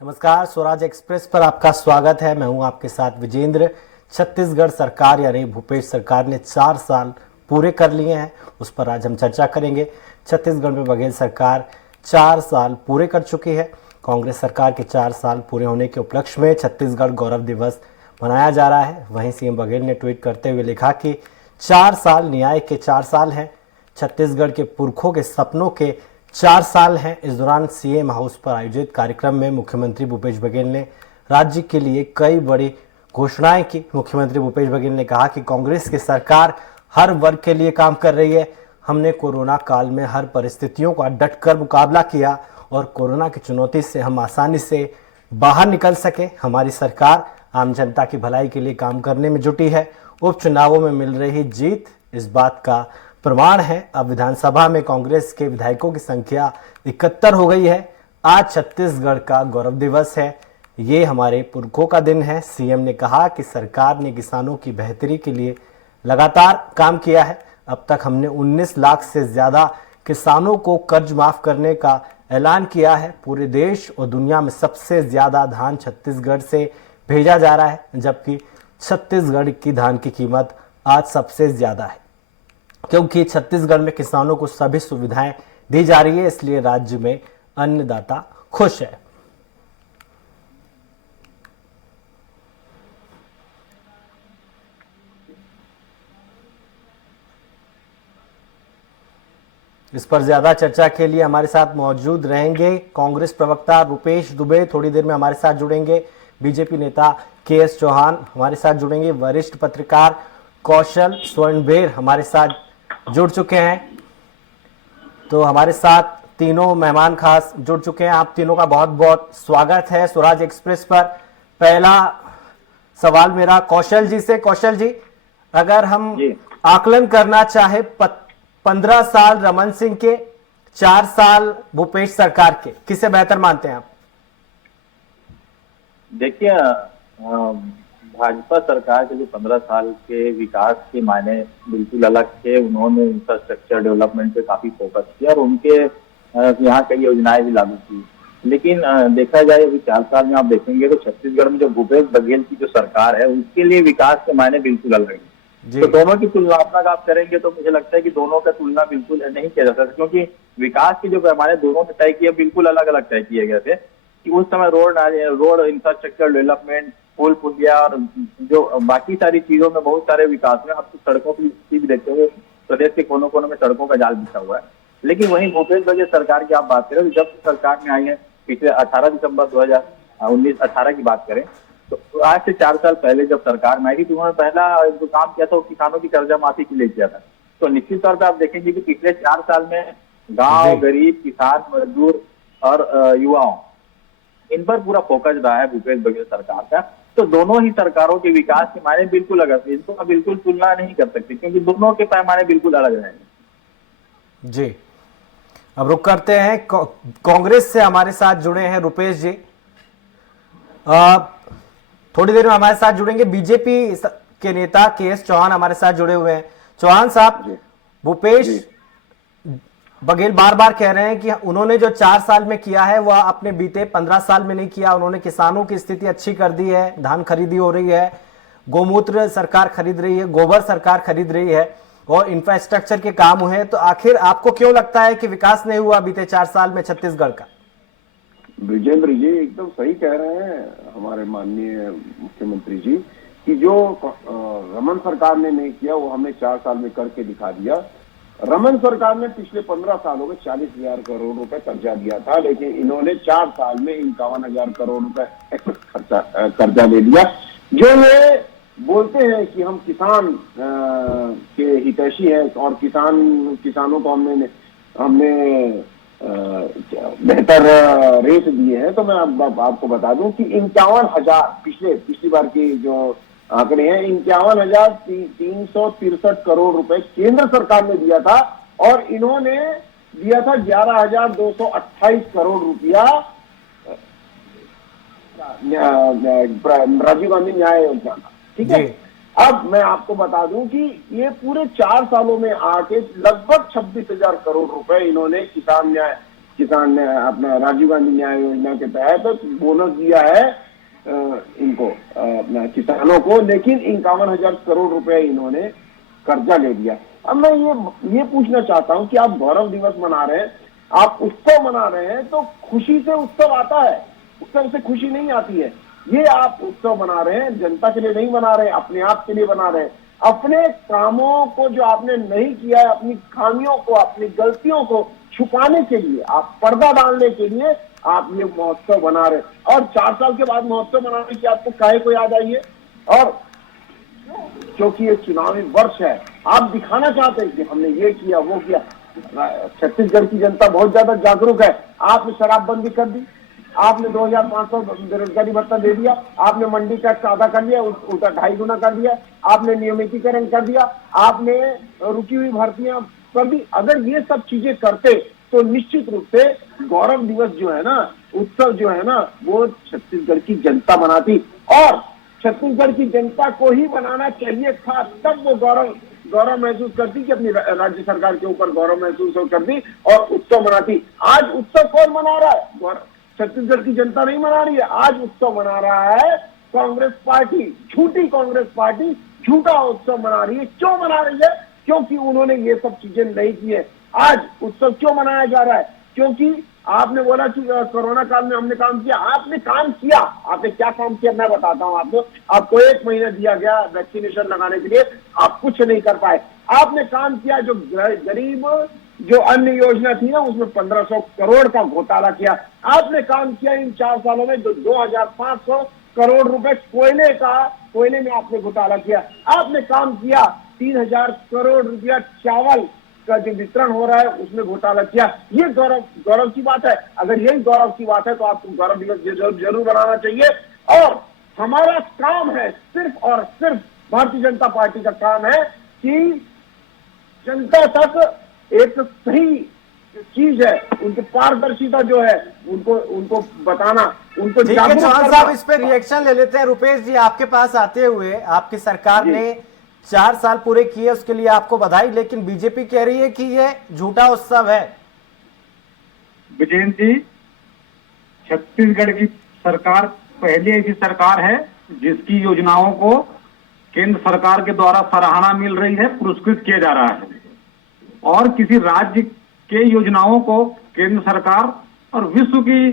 नमस्कार, स्वराज एक्सप्रेस पर आपका स्वागत है। मैं हूं आपके साथ विजेंद्र। छत्तीसगढ़ सरकार यानी भूपेश सरकार ने 4 साल पूरे कर लिए हैं, उस पर आज हम चर्चा करेंगे। छत्तीसगढ़ में बघेल सरकार 4 साल पूरे कर चुकी है। कांग्रेस सरकार के 4 साल पूरे होने के उपलक्ष्य में छत्तीसगढ़ गौरव दिवस मनाया जा रहा है। वहीं सीएम बघेल ने ट्वीट करते हुए लिखा कि 4 साल न्याय के 4 साल हैं, छत्तीसगढ़ के पुरखों के सपनों के 4 साल हैं। इस दौरान सीएम हाउस पर आयोजित कार्यक्रम में मुख्यमंत्री भूपेश बघेल ने राज्य के लिए कई बड़ी घोषणाएं की। मुख्यमंत्री भूपेश बघेल ने कहा कि कांग्रेस की सरकार हर वर्ग के लिए काम कर रही है। हमने कोरोना काल में हर परिस्थितियों का डटकर मुकाबला किया और कोरोना की चुनौती से हम आसानी से बाहर निकल सके। हमारी सरकार आम जनता की भलाई के लिए काम करने में जुटी है। उपचुनावों में मिल रही जीत इस बात का प्रमाण है। अब विधानसभा में कांग्रेस के विधायकों की संख्या 71 हो गई है। आज छत्तीसगढ़ का गौरव दिवस है, ये हमारे पुरखों का दिन है। सीएम ने कहा कि सरकार ने किसानों की बेहतरी के लिए लगातार काम किया है। अब तक हमने 19 लाख से ज्यादा किसानों को कर्ज माफ करने का ऐलान किया है। पूरे देश और दुनिया में सबसे ज्यादा धान छत्तीसगढ़ से भेजा जा रहा है, जबकि छत्तीसगढ़ की धान की कीमत आज सबसे ज्यादा है, क्योंकि छत्तीसगढ़ में किसानों को सभी सुविधाएं दी जा रही है। इसलिए राज्य में अन्नदाता खुश है। इस पर ज्यादा चर्चा के लिए हमारे साथ मौजूद रहेंगे कांग्रेस प्रवक्ता रूपेश दुबे, थोड़ी देर में हमारे साथ जुड़ेंगे। बीजेपी नेता के.एस. चौहान हमारे साथ जुड़ेंगे। वरिष्ठ पत्रकार कौशल स्वर्णबेर हमारे साथ जुड़ चुके हैं। तो हमारे साथ तीनों मेहमान खास जुड़ चुके हैं। आप तीनों का बहुत बहुत स्वागत है स्वराज एक्सप्रेस पर। पहला सवाल मेरा कौशल जी से। कौशल जी, अगर हम आकलन करना चाहे 15 साल रमन सिंह के, 4 साल भूपेश सरकार के, किसे बेहतर मानते हैं आप? देखिए, भाजपा सरकार के जो 15 साल के विकास के मायने बिल्कुल अलग थे। उन्होंने इंफ्रास्ट्रक्चर डेवलपमेंट पे काफी फोकस किया और उनके यहाँ कई योजनाएं भी लागू की। लेकिन देखा जाए अभी 4 साल में आप देखेंगे तो छत्तीसगढ़ में जो भूपेश बघेल की जो सरकार है उसके लिए विकास के मायने बिल्कुल अलग है। तो दोनों की तुलनात्मक आप करेंगे तो मुझे लगता है कि दोनों का तुलना बिल्कुल नहीं किया जा सकता, क्योंकि विकास के जो पैमाने दोनों ने तय किए बिल्कुल अलग अलग तय किए गए थे। कि उस समय रोड इंफ्रास्ट्रक्चर डेवलपमेंट, पुल पुलिया और जो बाकी सारी चीजों में बहुत सारे विकास में आप सड़कों की स्थिति भी देखते हुए प्रदेश के कोनों कोनों में सड़कों का जाल बिछा हुआ है। लेकिन वहीं भूपेश बघेल सरकार की आप बात करें तो जब सरकार में आई है पिछले 18 दिसंबर 2018 की बात करें तो आज से 4 साल पहले जब सरकार में आई थी तो उन्होंने पहला जो काम किया था वो किसानों की कर्जा माफी के लिए किया था। तो निश्चित तौर पर आप देखेंगे कि पिछले 4 साल में गांव, गरीब, किसान, मजदूर और युवाओं, इन पर पूरा फोकस रहा है भूपेश बघेल सरकार का। तो दोनों ही सरकारों के विकास के मायने बिल्कुल अलग है, इनको बिल्कुल तुलना नहीं कर सकते क्योंकि दोनों के पैमाने बिल्कुल अलग रहेंगे। जी, अब रुक करते हैं। कांग्रेस से हमारे साथ जुड़े हैं रूपेश जी। थोड़ी देर में हमारे साथ जुड़ेंगे बीजेपी के नेता के.एस. चौहान हमारे साथ जुड़े हुए हैं। चौहान साहब, भूपेश बघेल बार बार कह रहे हैं कि उन्होंने जो 4 साल में किया है वह अपने बीते 15 साल में नहीं किया। उन्होंने किसानों की स्थिति अच्छी कर दी है, धान खरीदी हो रही है, गोमूत्र सरकार खरीद रही है, गोबर सरकार खरीद रही है और इंफ्रास्ट्रक्चर के काम हुए हैं। तो आखिर आपको क्यों लगता है कि विकास नहीं हुआ बीते 4 साल में छत्तीसगढ़ का? विजेंद्र जी एकदम सही कह रहे हैं हमारे माननीय मुख्यमंत्री जी कि जो रमन सरकार ने नहीं किया वो हमने 4 साल में करके दिखा दिया। रमन सरकार ने पिछले 15 सालों में 40,000 करोड़ रुपए कर्जा दिया था, लेकिन इन्होंने 4 साल में 51,000 करोड़ रुपए कर्जा ले लिया। जो ये बोलते हैं कि हम किसान के हितैषी हैं और किसानों को हमने बेहतर रेट दिए हैं, तो मैं आपको बता दूं कि 51,000 पिछली बार की जो आंकड़े हैं 51,363 करोड़ रुपए केंद्र सरकार ने दिया था और इन्होंने दिया था 11,228 करोड़ रुपया राजीव गांधी न्याय योजना का। ठीक है, अब मैं आपको बता दूं कि ये पूरे 4 सालों में आके लगभग 26,000 करोड़ रुपए इन्होंने किसान ने अपना राजीव गांधी न्याय योजना के तहत बोनस दिया है इनको अपना किसानों को, लेकिन 51,000 करोड़ रुपए इन्होंने कर्जा ले लिया। अब मैं ये पूछना चाहता हूं कि आप गौरव दिवस मना रहे हैं, आप उत्सव मना रहे हैं, तो खुशी से उत्सव आता है, उत्सव से खुशी नहीं आती है। ये आप उत्सव मना रहे हैं, जनता के लिए नहीं मना रहे, अपने आप के लिए मना रहे हैं। अपने कामों को जो आपने नहीं किया है, अपनी खामियों को, अपनी गलतियों को छुपाने के लिए, आप पर्दा डालने के लिए आप ये महोत्सव बना रहे हैं। और 4 साल के बाद महोत्सव मनाने की आपको काहे को याद आई है? और क्योंकि ये चुनावी वर्ष है, आप दिखाना चाहते हैं कि हमने ये किया वो किया। छत्तीसगढ़ की जनता बहुत ज्यादा जागरूक है। आपने शराबबंदी कर दी, आपने 2,500 बेरोजगारी भत्ता दे दिया, आपने मंडी टैक्स आधा कर लिया, उल्टा 2.5 गुना कर दिया, आपने नियमितीकरण कर दिया, आपने रुकी हुई भर्तियां कर दी। अगर ये सब चीजें करते तो निश्चित रूप से गौरव दिवस जो है ना, उत्सव जो है ना, वो छत्तीसगढ़ की जनता मनाती, और छत्तीसगढ़ की जनता को ही बनाना चाहिए था। तब वो गौरव महसूस करती कि अपनी राज्य सरकार के ऊपर गौरव महसूस करती और उत्सव मनाती। आज उत्सव कौन मना रहा है? छत्तीसगढ़ की जनता नहीं मना रही है। आज उत्सव मना रहा है कांग्रेस पार्टी, झूठी कांग्रेस पार्टी झूठा उत्सव मना रही है। क्यों मना रही है? क्योंकि उन्होंने ये सब चीजें नहीं की है। आज उत्सव क्यों मनाया जा रहा है? क्योंकि आपने बोला कि कोरोना काल में हमने काम किया। आपने काम किया, आपने क्या काम किया मैं बताता हूं आपको। आपको 1 महीना दिया गया वैक्सीनेशन लगाने के लिए, आप कुछ नहीं कर पाए। आपने काम किया, जो गरीब जो अन्न योजना थी ना, उसमें 1,500 करोड़ का घोटाला किया। आपने काम किया इन 4 सालों में 2,500 करोड़ रुपए कोयले में आपने घोटाला किया। आपने काम किया 3,000 करोड़ रुपया चावल का जो वितरण हो रहा है उसमें घोटाला किया। ये गौरव की बात है। अगर यही गौरव की बात है तो आपको गौरव दिवस जरूर बनाना चाहिए। और हमारा काम है, सिर्फ और सिर्फ भारतीय जनता पार्टी का काम है कि जनता तक एक सही चीज है, उनकी पारदर्शिता जो है उनको बताना, उनको ठीक है जागरूक चौहान करना। साहब, इस पे रिएक्शन ले लेते हैं। रुपेश जी, आपके पास आते हुए, आपकी सरकार ने 4 साल पूरे किए, उसके लिए आपको बधाई, लेकिन बीजेपी कह रही है कि ये झूठा उत्सव है। विजेंद्र जी, छत्तीसगढ़ की सरकार पहली ऐसी सरकार है जिसकी योजनाओं को केंद्र सरकार के द्वारा सराहना मिल रही है, पुरस्कृत किया जा रहा है। और किसी राज्य के योजनाओं को केंद्र सरकार और विश्व की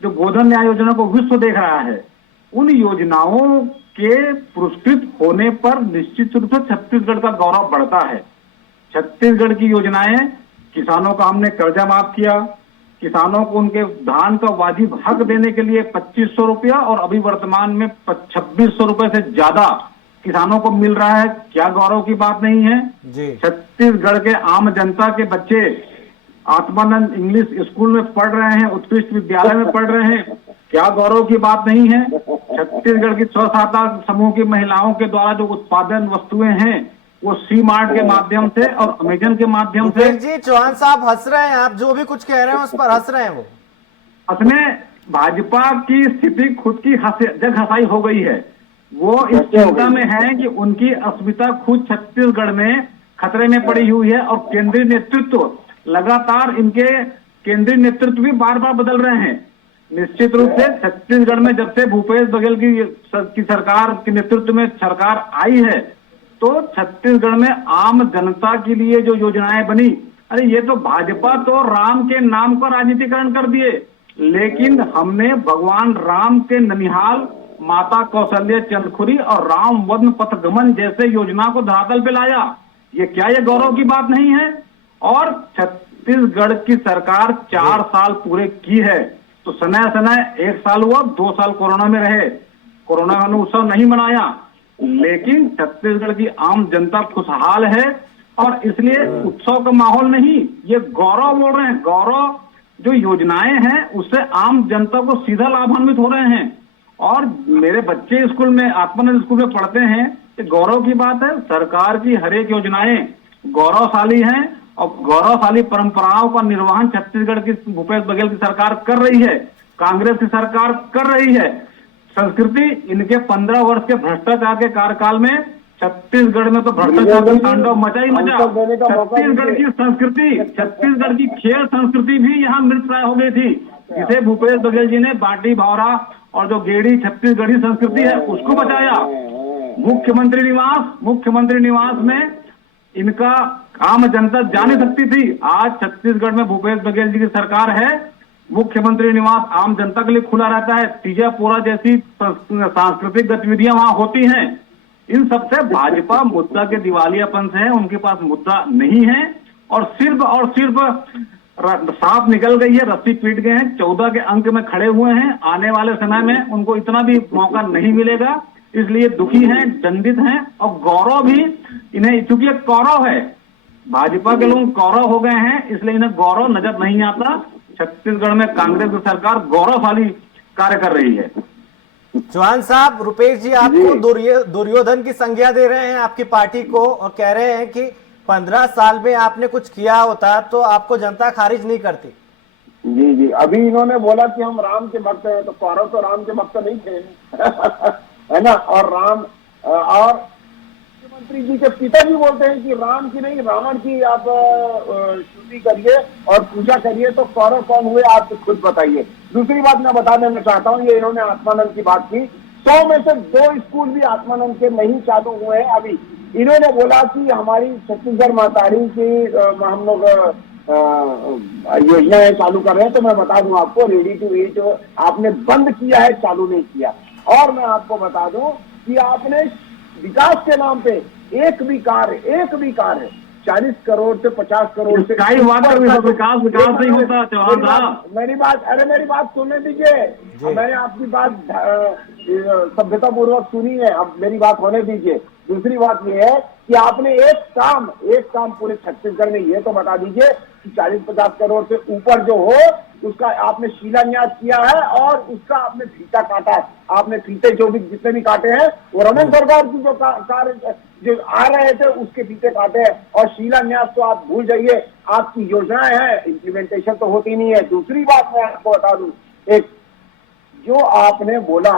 जो गोधन न्याय योजना को विश्व देख रहा है, उन योजनाओं के पुरस्कृत होने पर निश्चित रूप से छत्तीसगढ़ का गौरव बढ़ता है। छत्तीसगढ़ की योजनाएं, किसानों का हमने कर्जा माफ किया, किसानों को उनके धान का वाजिब हक देने के लिए 2,500 रुपया और अभी वर्तमान में 2,600 रुपए से ज्यादा किसानों को मिल रहा है। क्या गौरव की बात नहीं है? छत्तीसगढ़ के आम जनता के बच्चे आत्मानंद इंग्लिश स्कूल में पढ़ रहे हैं, उत्कृष्ट विद्यालय में पढ़ रहे हैं। क्या गौरव की बात नहीं है? छत्तीसगढ़ की स्वसहायता समूह की महिलाओं के द्वारा जो उत्पादन वस्तुएं हैं वो सी मार्ट के माध्यम से और अमेजन के माध्यम से। जी, चौहान साहब हंस रहे हैं, आप जो भी कुछ कह रहे हैं उस पर हंस रहे हैं। वो असली भाजपा की स्थिति खुद की जग हंसाई हो गई है। वो इस चिंता में है कि उनकी अस्मिता खुद छत्तीसगढ़ में खतरे में पड़ी हुई है और केंद्रीय नेतृत्व लगातार, इनके केंद्रीय नेतृत्व भी बार बार बदल रहे हैं। निश्चित रूप से छत्तीसगढ़ में जब से भूपेश बघेल की सरकार के नेतृत्व में सरकार आई है, तो छत्तीसगढ़ में आम जनता के लिए जो योजनाएं बनी, अरे ये तो भाजपा तो राम के नाम का राजनीतिकरण कर दिए, लेकिन हमने भगवान राम के ननिहाल, माता कौशल्या चंद्रखुरी और राम वर्ण पथगमन जैसे योजना को धरातल पे लाया। ये गौरव की बात नहीं है? और छत्तीसगढ़ की सरकार 4 साल पूरे की है, तो सनाय 1 साल हुआ, 2 साल कोरोना में रहे, कोरोना का उत्सव नहीं मनाया, लेकिन छत्तीसगढ़ की आम जनता खुशहाल है और इसलिए उत्सव का माहौल नहीं, ये गौरव बोल रहे हैं। गौरव जो योजनाएं हैं उससे आम जनता को सीधा लाभान्वित हो रहे हैं। और मेरे बच्चे स्कूल में, आत्मानंद स्कूल में पढ़ते हैं, ये गौरव की बात है। सरकार की हर एक योजनाएं गौरवशाली हैं और गौरवशाली परंपराओं का निर्वहन छत्तीसगढ़ की भूपेश बघेल की सरकार कर रही है, कांग्रेस की सरकार कर रही है। संस्कृति, इनके 15 वर्ष के भ्रष्टाचार के कार्यकाल में छत्तीसगढ़ में तो भ्रष्टाचार का तांडव मचा ही मचा। आंसर देने का मौका छत्तीसगढ़ की संस्कृति, छत्तीसगढ़ की खेल संस्कृति भी यहाँ मृत प्राय हो गई थी, जिसे भूपेश बघेल जी ने बाटी भौरा और जो गेड़ी छत्तीसगढ़ी संस्कृति है उसको बचाया। मुख्यमंत्री निवास में इनका आम जनता जा नहीं सकती थी। आज छत्तीसगढ़ में भूपेश बघेल जी की सरकार है, मुख्यमंत्री निवास आम जनता के लिए खुला रहता है। तीजापुरा जैसी सांस्कृतिक गतिविधियां वहां होती हैं। इन सबसे भाजपा मुद्दा के दिवालियापन से है, उनके पास मुद्दा नहीं है और सिर्फ सांप निकल गई है, रस्सी पीट गए हैं, 14 के अंक में खड़े हुए हैं। आने वाले समय में उनको इतना भी मौका नहीं मिलेगा, इसलिए दुखी हैं, दंडित हैं और गौरव भी इन्हें, चूंकि एक कौरव है, भाजपा के लोग कौरव हो गए हैं, इसलिए इन्हें गौरव नजर नहीं आता। छत्तीसगढ़ में कांग्रेस की सरकार गौरवशाली कार्य कर रही है। चौहान साहब, रुपेश जी आपको दुर्योधन की संज्ञा दे रहे हैं आपकी पार्टी को और कह रहे हैं कि 15 साल में आपने कुछ किया होता तो आपको जनता खारिज नहीं करती। जी जी, अभी इन्होंने बोला कि हम राम के भक्त हैं, तो कौरव तो राम के भक्त नहीं थे है ना। और मुख्यमंत्री जी के पिताजी बोलते हैं कि राम की नहीं रावण की आप स्तुति करिए और पूजा करिए, तो कौरव कौन हुए आप तो खुद बताइए। दूसरी बात मैं बता देना चाहता हूँ, ये इन्होंने आत्मानंद की बात की, 100 में से 2 स्कूल भी आत्मानंद के नहीं चालू हुए हैं अभी। इन्होंने बोला कि हमारी छत्तीसगढ़ महतारी की हम लोग योजनाएं चालू कर रहे हैं, तो मैं बता दूं आपको, रेडी टू ईट आपने बंद किया है, चालू नहीं किया। और मैं आपको बता दूं कि आपने विकास के नाम पे एक भी कार्य 40 करोड़ से 50 करोड़ से विकास नहीं होता। चौहान साहब, मेरी बात सुनने दीजिए। मैंने आपकी बात सभ्यता पूर्वक सुनी है, अब मेरी बात होने दीजिए। दूसरी बात यह है कि आपने एक काम पूरे छत्तीसगढ़ में ये तो बता दीजिए कि 40-50 करोड़ से ऊपर जो हो उसका आपने शिलान्यास किया है और उसका आपने फीता काटा है। आपने फीते जो भी जितने भी काटे हैं वो रमन सरकार की जो कार्य जो आ रहे थे उसके फीते काटे हैं, और शिलान्यास तो आप भूल जाइए। आपकी योजनाएं हैं, इम्प्लीमेंटेशन तो होती नहीं है। दूसरी बात मैं आपको बता दूं, एक जो आपने बोला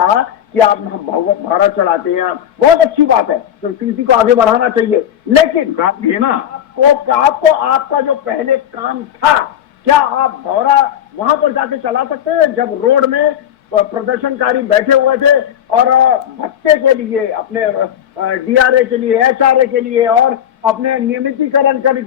कि आप भगवत भारत चलाते हैं, बहुत अच्छी बात है, संस्कृति को आगे बढ़ाना चाहिए, लेकिन ना आपको आपका जो पहले काम था, क्या आप भौरा वहां पर जाके चला सकते हैं जब रोड में प्रदर्शनकारी बैठे हुए थे और भत्ते के लिए, अपने डीआरए के लिए, एचआरए के लिए और अपने नियमितीकरण करने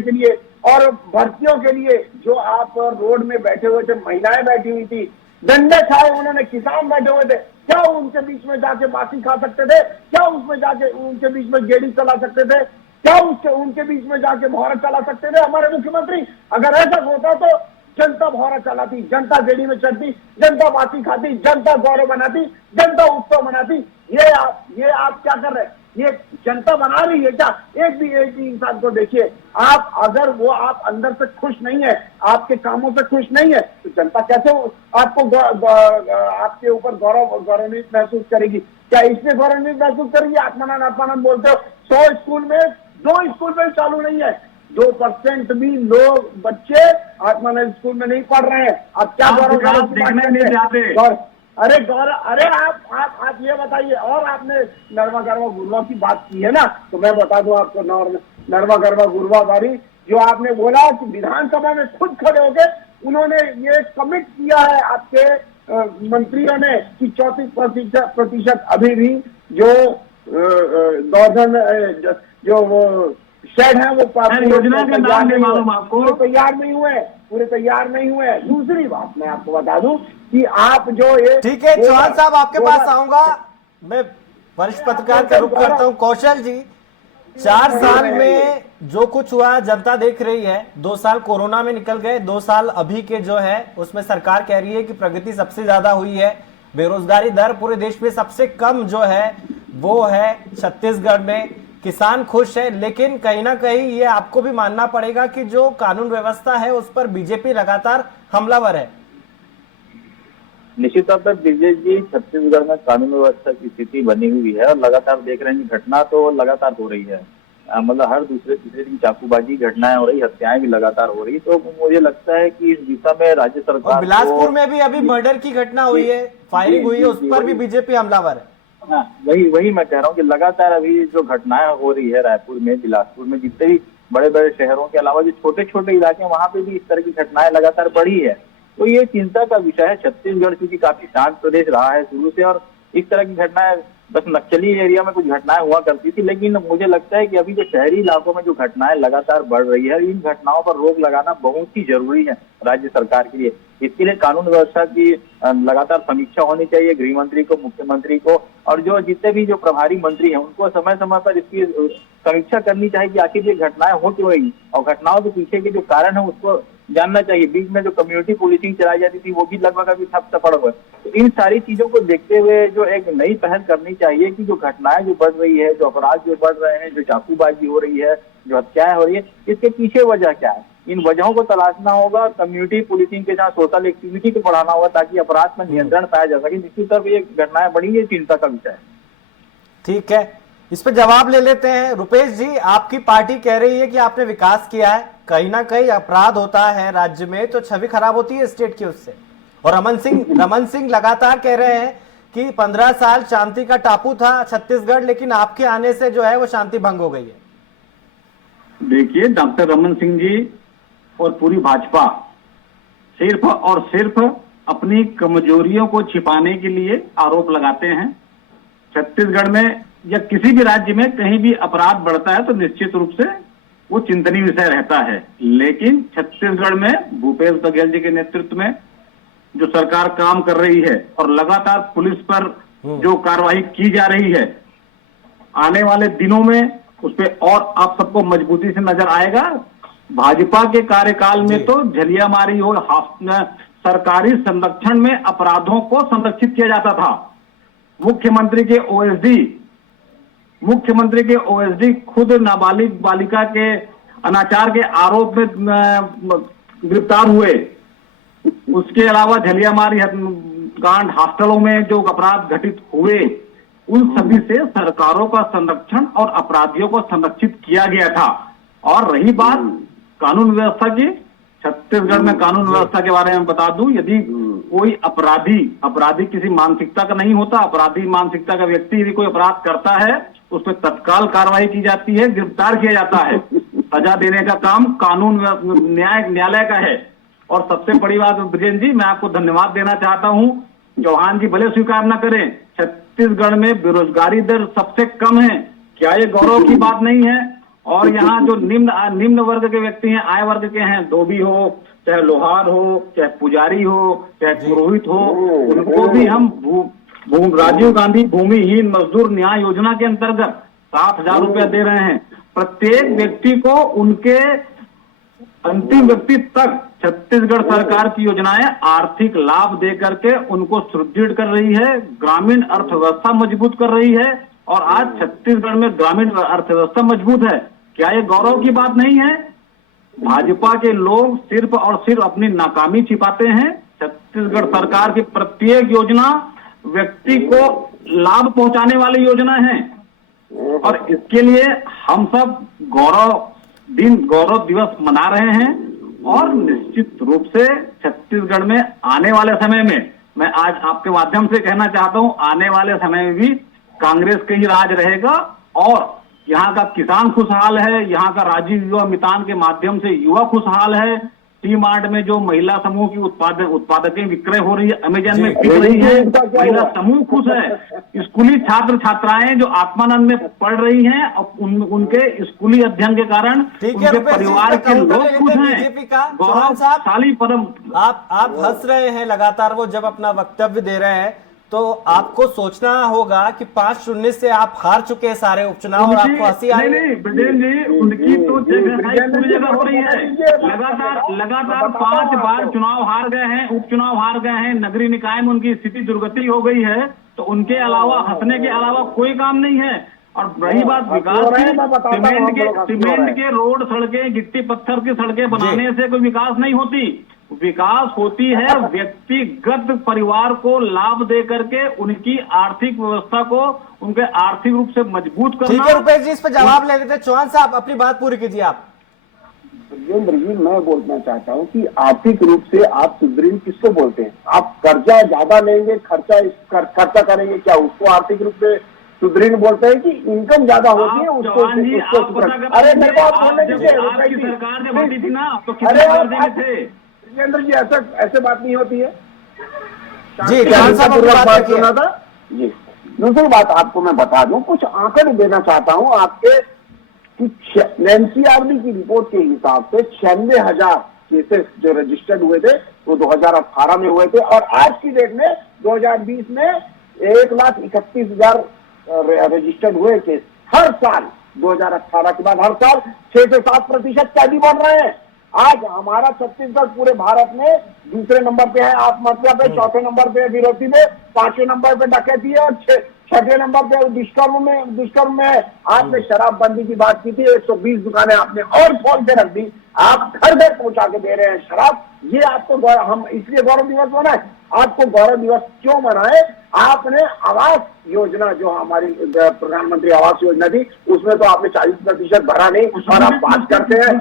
के लिए और भर्तियों के लिए जो आप रोड में बैठे हुए थे, महिलाएं बैठी हुई थी, डंडे खाए उन्होंने, किसान बैठे हुए थे, क्या उनके बीच में जाके बासी खा सकते थे? क्या उसमें जाके उनके बीच में गेड़ी चला सकते थे? क्या उनके बीच में जाके भौरा चला सकते थे हमारे मुख्यमंत्री? अगर ऐसा होता तो जनता भौरा चलाती, जनता गेड़ी में चढ़ती, जनता बासी खाती, जनता गौरव बनाती, जनता उत्सव मनाती। ये आप क्या कर रहे हैं? ये जनता बना रही है क्या? एक भी इंसान को देखिए, आप अगर वो आप अंदर से खुश नहीं है, आपके कामों से खुश नहीं है, तो जनता कैसे आपको आपके ऊपर गौरवान्वित महसूस करेगी? क्या इसमें गौरवान्वित महसूस करेगी? आत्मानंद बोलते हो, 100 स्कूल में 2 स्कूल में चालू नहीं है, 2% भी लोग बच्चे आत्मानंद स्कूल में नहीं पढ़ रहे हैं। अब क्या गौरव? अरे आप ये बताइए। और आपने नरमा गरवा गुरवा की बात की है ना, तो मैं बता दूं आपको, नरमा गरवा गुरवा बारी जो आपने बोला कि विधानसभा में खुद खड़े होके उन्होंने ये कमिट किया है आपके मंत्रियों ने कि 34% अभी भी जो जो वो शेड है वो योजना के नाम नहीं मालूम आपको, पूरे तैयार नहीं हुए। दूसरी बात मैं आपको बता दूं कि आप जो ये ठीक है चौहान साहब, आपके पास आऊंगा। मैं वरिष्ठ पत्रकार का रुख करता हूं। कौशल जी, 4 साल में जो कुछ हुआ जनता देख रही है। 2 साल कोरोना में निकल गए, 2 साल अभी के जो है उसमें सरकार कह रही है कि प्रगति सबसे ज्यादा हुई है। बेरोजगारी दर पूरे देश में सबसे कम जो है वो है छत्तीसगढ़ में। किसान खुश है, लेकिन कहीं ना कहीं ये आपको भी मानना पड़ेगा कि जो कानून व्यवस्था है उस पर बीजेपी लगातार हमलावर है। निश्चित तौर पर बीजेपी छत्तीसगढ़ में कानून व्यवस्था की स्थिति बनी हुई है और लगातार देख रहे हैं कि घटना तो लगातार हो रही है। मतलब हर दूसरे तीसरे दिन चाकूबाजी घटनाएं हो रही, हत्याएं भी लगातार हो रही। तो मुझे लगता है कि इस दिशा में राज्य सरकार, बिलासपुर में भी अभी मर्डर की घटना हुई है, फायरिंग हुई है, उस पर भी बीजेपी हमलावर है। हाँ, वही वही मैं कह रहा हूँ कि लगातार अभी जो घटनाएं हो रही है रायपुर में, बिलासपुर में, जितने भी बड़े बड़े शहरों के अलावा जो छोटे छोटे इलाके हैं वहां पे भी इस तरह की घटनाएं लगातार बढ़ी है। तो ये चिंता का विषय है। छत्तीसगढ़ क्योंकि काफी शांत प्रदेश रहा है शुरू से, और इस तरह की घटनाएं बस नक्सली एरिया में कुछ घटनाएं हुआ करती थी, लेकिन मुझे लगता है कि अभी जो शहरी इलाकों में जो घटनाएं लगातार बढ़ रही है, इन घटनाओं पर रोक लगाना बहुत ही जरूरी है राज्य सरकार के लिए। इसके लिए कानून व्यवस्था की लगातार समीक्षा होनी चाहिए, गृह मंत्री को, मुख्यमंत्री को, और जो जितने भी जो प्रभारी मंत्री हैं उनको समय समय पर इसकी समीक्षा करनी चाहिए कि आखिर ये घटनाएं हो क्यों रही, और घटनाओं के पीछे के जो कारण है उसको जानना चाहिए। बीच में जो कम्युनिटी पुलिसिंग चलाई जाती थी वो भी लगभग अभी ठप पड़ हुआ है। तो इन सारी चीजों को देखते हुए जो एक नई पहल करनी चाहिए कि जो घटनाएं जो बढ़ रही है, जो अपराध जो बढ़ रहे हैं, जो चाकूबाजी हो रही है, जो हत्याएं हो रही है, इसके पीछे वजह क्या है, इन वजहों को तलाशना होगा। कम्युनिटी पुलिसिंग के साथ सोशल एक्टिविटी को बढ़ाना होगा ताकि अपराध पर नियंत्रण पाया जा सके। निश्चित तौर पर ये घटनाएं बढ़ी, ये चिंता का विषय है। ठीक है, इस पे जवाब ले लेते हैं। रुपेश जी, आपकी पार्टी कह रही है कि आपने विकास किया है, कहीं ना कहीं अपराध होता है राज्य में तो छवि खराब होती है स्टेट की उससे। और रमन सिंह लगातार कह रहे हैं कि 15 साल शांति का टापू था छत्तीसगढ़, लेकिन आपके आने से जो है वो शांति भंग हो गई है। देखिए, डॉक्टर रमन सिंह जी और पूरी भाजपा सिर्फ और सिर्फ अपनी कमजोरियों को छिपाने के लिए आरोप लगाते हैं। छत्तीसगढ़ में या किसी भी राज्य में कहीं भी अपराध बढ़ता है तो निश्चित रूप से वो चिंतनीय विषय रहता है, लेकिन छत्तीसगढ़ में भूपेश बघेल जी के नेतृत्व में जो सरकार काम कर रही है और लगातार पुलिस पर जो कार्रवाई की जा रही है, आने वाले दिनों में उस पर और आप सबको मजबूती से नजर आएगा। भाजपा के कार्यकाल में तो झलियामारी हो, सरकारी संरक्षण में अपराधों को संरक्षित किया जाता था। मुख्यमंत्री के खुद नाबालिग बालिका के अनाचार के आरोप में गिरफ्तार हुए। उसके अलावा झलियामारी कांड, हॉस्टलों में जो अपराध घटित हुए, उन सभी से सरकारों का संरक्षण और अपराधियों को संरक्षित किया गया था। और रही बात कानून व्यवस्था की, छत्तीसगढ़ में कानून व्यवस्था के बारे में बता दूं, यदि कोई अपराधी किसी मानसिकता का नहीं होता, अपराधी मानसिकता का व्यक्ति यदि कोई अपराध करता है उस पर तत्काल कार्रवाई की जाती है, गिरफ्तार किया जाता है। सजा देने का काम कानून न्यायालय का है। और सबसे बड़ी बात ब्रिजेन जी, मैं आपको धन्यवाद देना चाहता हूं। चौहान जी भले स्वीकार न करें, छत्तीसगढ़ में बेरोजगारी दर सबसे कम है। क्या ये गौरव की बात नहीं है? और यहाँ जो निम्न वर्ग के व्यक्ति हैं, आय वर्ग के हैं, धोबी हो, चाहे लोहार हो, चाहे पुजारी हो, चाहे पुरोहित हो, उनको भी हम राजीव गांधी भूमिहीन मजदूर न्याय योजना के अंतर्गत 7,000 रुपया दे रहे हैं। प्रत्येक व्यक्ति को, उनके अंतिम व्यक्ति तक छत्तीसगढ़ सरकार की योजनाएं आर्थिक लाभ दे करके उनको सुदृढ़ कर रही है, ग्रामीण अर्थव्यवस्था मजबूत कर रही है। और आज छत्तीसगढ़ में ग्रामीण अर्थव्यवस्था मजबूत है। क्या ये गौरव की बात नहीं है? भाजपा के लोग सिर्फ और सिर्फ अपनी नाकामी छिपाते हैं। छत्तीसगढ़ सरकार की प्रत्येक योजना व्यक्ति को लाभ पहुंचाने वाली योजना है, और इसके लिए हम सब गौरव दिवस मना रहे हैं। और निश्चित रूप से छत्तीसगढ़ में आने वाले समय में, मैं आज आपके माध्यम से कहना चाहता हूं, आने वाले समय में भी कांग्रेस का ही राज रहेगा। और यहाँ का किसान खुशहाल है, यहाँ का राजीव युवा मितान के माध्यम से युवा खुशहाल है। टी मार्ट में जो महिला समूह की उत्पादकें विक्रय हो रही है, अमेजन में बिक रही है, महिला समूह खुश है। स्कूली छात्र छात्राएं जो आत्मानंद में पढ़ रही हैं, उनके स्कूली अध्ययन के कारण उनके परिवार के लोग खुश हैं। गौरवशाली परम। आप हंस रहे हैं लगातार, वो जब अपना वक्तव्य दे रहे हैं तो आपको सोचना होगा कि 5-0 से आप हार चुके हैं सारे उपचुनाव और आपको हंसी आ रही है। नहीं ब्रिजेन जी, उनकी तो पूरी जगह हो रही है। लगातार 5 बार चुनाव हार गए हैं, उपचुनाव हार गए हैं, नगरीय निकाय में उनकी स्थिति दुर्गति हो गई है। तो उनके अलावा, हंसने के अलावा कोई काम नहीं है। और रही बात विकास की, सीमेंट के रोड, सड़कें, गिट्टी पत्थर की सड़कें बनाने से कोई विकास नहीं होती। विकास होती है व्यक्तिगत परिवार को लाभ दे करके उनकी आर्थिक व्यवस्था को, उनके आर्थिक रूप से मजबूत करना। ठीक है रुपेश जी, इस पर जवाब ले लेते हैं। चौहान साहब अपनी बात पूरी कीजिए आप। विजेंद्र जी, मैं बोलना चाहता हूं कि आर्थिक रूप से आप सुदृढ़ किसको बोलते हैं? आप कर्जा ज्यादा लेंगे, खर्चा करेंगे, क्या उसको आर्थिक रूप से सुदृढ़ बोलते हैं? कि इनकम ज्यादा होती है उसको? अरे मेरे को आप बोलने दीजिए। आपकी सरकार जब बनती थी ना तो अरे कितने कर्जे में थे? विजेंद्र जी, ऐसे बात नहीं होती है जी, कौन सा बात सुना था जी। दूसरी बात आपको मैं बता दूं, कुछ आंकड़े देना चाहता हूं आपके कि एनसीआरबी की रिपोर्ट के हिसाब से 96,000 केसेस जो रजिस्टर्ड हुए थे वो 2018 में हुए थे, और आज की डेट में 2020 में 1,31,000 रजिस्टर्ड हुए केस। हर साल 2018 के बाद हर साल 6 से 7% कैदी बढ़ रहे हैं। आज हमारा छत्तीसगढ़ पूरे भारत में दूसरे नंबर पे है आत्महत्या पे, चौथे नंबर पे विरोधी में, पांचवें नंबर पे डकैती है, और छठे नंबर पे दुष्कर्म में है। आपने शराबबंदी की बात की थी, 120 दुकानें आपने और खोल के रख दी। आप घर घर पहुंचा के दे रहे हैं शराब। ये आपको हम इसलिए गौरव दिवस मनाए। आपको गौरव दिवस क्यों मनाए? आपने आवास योजना, जो हमारी प्रधानमंत्री आवास योजना थी, उसमें तो आपने 40% भरा नहीं, और आप बात करते हैं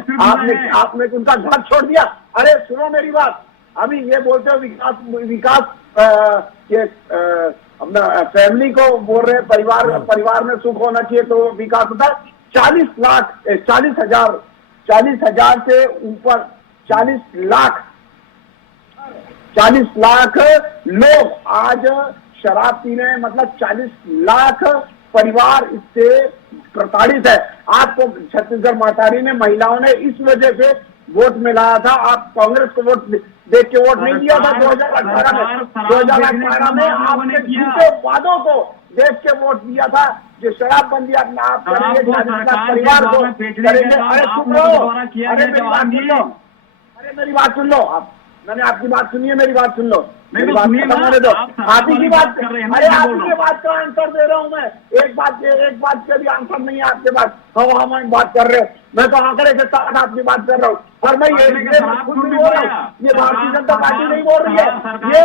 आपने उनका घर छोड़ दिया। अरे सुनो मेरी बात, अभी ये बोलते हो विकास के अपना फैमिली को बोल रहे हैं, परिवार में सुख होना चाहिए तो विकास होता है। 40 हजार से ऊपर 40 लाख लोग आज शराब पीने, मतलब 40 लाख परिवार इससे प्रताड़ित है। आपको छत्तीसगढ़ मातारी ने, महिलाओं ने इस वजह से वोट मिलाया था। आप कांग्रेस को वोट देख के वोट नहीं दिया था 2018 में। 2018 में आपने झूठे वादों को देख के वोट दिया था, जो शराबबंदी आप करेंगे, परिवार को करेंगे। अरे चुप रहो, अरे मेरी बात सुन लो आप। मैंने आपकी बात सुनी है, मेरी बात सुन लो, मेरी बात खत्म दो। आप ही की बात, अरे आप ही की बात का आंसर दे रहा हूं मैं। एक बात के भी आंसर नहीं है आपके पास। हम बात कर रहे हो, मैं तो आंकड़े के साथ आपकी बात कर रहा हूँ। और मैं ये खुद भी बोल रहा हूँ, ये भारतीय जनता पार्टी नहीं बोल रही है, ये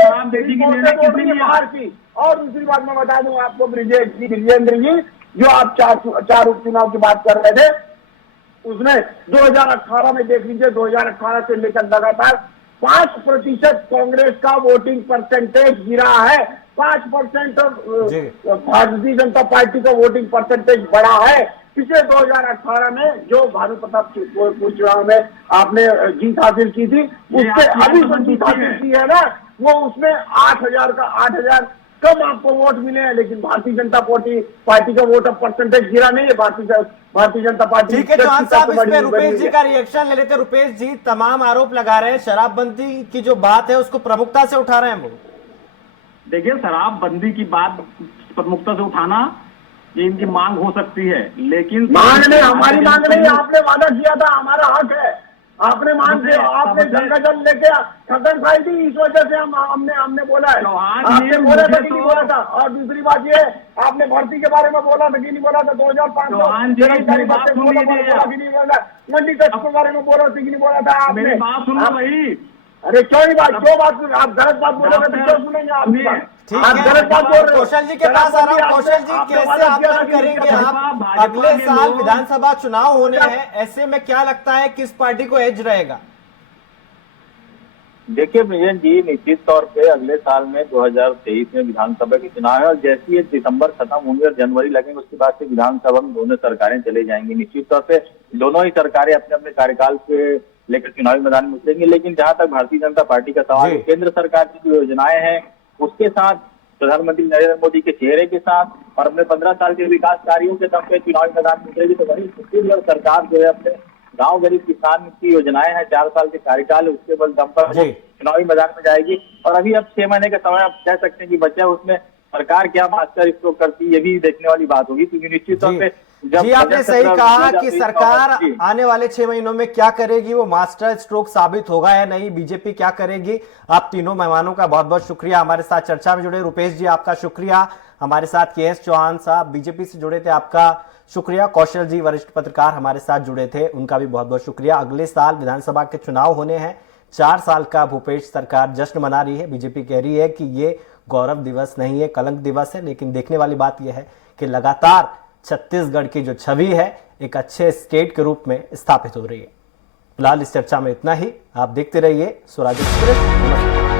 बोल रही है बाहर की। और दूसरी बात मैं बता दूं आपको विजेंद्र जी, जो आप चार उपचुनाव की बात कर रहे थे, उसमें 2018 में देख लीजिए, 2018 से लेकर लगातार 5% कांग्रेस का वोटिंग परसेंटेज गिरा है। 5% भारतीय जनता पार्टी का वोटिंग परसेंटेज बढ़ा है। पिछले 2018 में जो भानु प्रताप चुनाव में आपने जीत हासिल की थी, उससे अभी जो जीत हासिल की है ना, वो उसमें 8,000 कम आपको वोट मिले हैं। लेकिन भारतीय जनता पार्टी का वोट अब परसेंटेज गिरा नहीं है। भारतीय जनता पार्टी। ठीक है चौहान साहब, इस पे रुपेश जी का रिएक्शन ले लेते। रुपेश जी तमाम आरोप लगा रहे हैं, शराबबंदी की जो बात है उसको प्रमुखता से उठा रहे हैं वो। देखिए, शराबबंदी की बात प्रमुखता से उठाना ये इनकी मांग हो सकती है, लेकिन मांग नहीं, हमारी मांग नहीं। आपने वादा किया था, हमारा हक है। आपने मांग किया, आपने गंगा जल लेके ठगन खाई थी, इस वजह से हमने बोला है। आपने बोला था कि नहीं बोला था? और दूसरी बात ये, आपने भर्ती के बारे में बोला था कि नहीं बोला था? 2,500 मंडी टेस्ट के बारे में बोला था कि नहीं बोला था आपने? बात सुनना भाई। अरे क्यों बात आप गलत बात बोलोगे तो क्यों सुनेंगे आपकी? आप गलत बात बोल रहे हो। कौशल जी के पास आ रहा हूं। कौशल जी, कैसे आकलन करेंगे आप? अगले साल विधानसभा चुनाव होने हैं, ऐसे में क्या लगता है किस पार्टी को एज रहेगा? देखिए विजयन जी, निश्चित तौर पे अगले साल में 2023 में विधानसभा के चुनाव है, और जैसे ही दिसंबर खत्म होंगे और जनवरी लगेंगे, उसके बाद से विधानसभा में दोनों सरकारें चले जाएंगी। निश्चित तौर पे दोनों ही सरकारें अपने अपने कार्यकाल पे लेकर चुनावी मैदान में उतरेंगी। लेकिन जहां तक भारतीय जनता पार्टी का सवाल है, केंद्र सरकार की जो योजनाएं हैं उसके साथ, प्रधानमंत्री नरेंद्र मोदी के चेहरे के साथ, और अपने 15 साल के विकास कार्यों के दम पे चुनावी मैदान में उतरेगी, तो वही छत्तीसगढ़ सरकार जो है अपने गांव गरीब किसान की योजनाएं हैं, 4 साल के कार्यकाल है, उसके बल दम पर चुनावी मैदान में जाएगी। और अभी अब 6 महीने का समय आप कह सकते हैं कि बचा है, उसमें सरकार क्या मास्टर स्ट्रोक करती है ये भी देखने वाली बात होगी। क्योंकि निश्चित तौर पे जी आपने सही कहा कि सरकार आने वाले 6 महीनों में क्या करेगी वो मास्टर स्ट्रोक साबित होगा या नहीं, बीजेपी क्या करेगी। आप तीनों मेहमानों का बहुत बहुत शुक्रिया हमारे साथ चर्चा में जुड़े। रुपेश जी आपका शुक्रिया, हमारे साथ के.एस. चौहान साहब बीजेपी से जुड़े थे, आपका शुक्रिया। कौशल जी वरिष्ठ पत्रकार हमारे साथ जुड़े थे, उनका भी बहुत बहुत शुक्रिया। अगले साल विधानसभा के चुनाव होने हैं, 4 साल का भूपेश सरकार जश्न मना रही है। बीजेपी कह रही है कि ये गौरव दिवस नहीं है, कलंक दिवस है। लेकिन देखने वाली बात यह है कि लगातार छत्तीसगढ़ की जो छवि है एक अच्छे स्टेट के रूप में स्थापित हो रही है। फिलहाल इस चर्चा में इतना ही। आप देखते रहिए स्वराज एक्सप्रेस। नमस्कार।